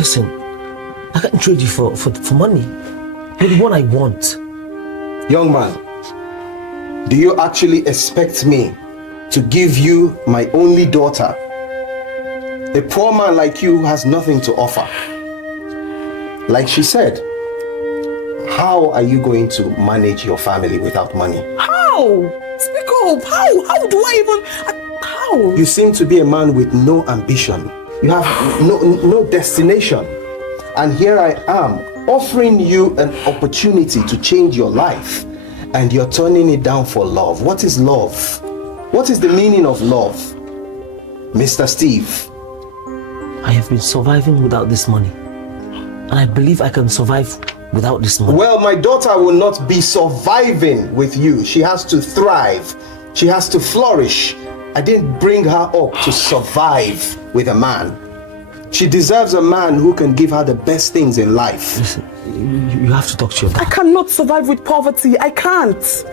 Listen, I can't trade you for money. You're the one I want. Young man, do you actually expect me to give you my only daughter? A poor man like you has nothing to offer. Like she said, how are you going to manage your family without money? How? Speak up. How do I even... How? You seem to be a man with no ambition. You have no destination. And here I am offering you an opportunity to change your life. And you're turning it down for love. What is love? What is the meaning of love? Mr. Steve. I have been surviving without this money. And I believe I can survive without this money. Well, my daughter will not be surviving with you. She has to thrive. She has to flourish. I didn't bring her up to survive with a man. She deserves a man who can give her the best things in life. Listen, you have to talk to your dad. I cannot survive with poverty. I can't.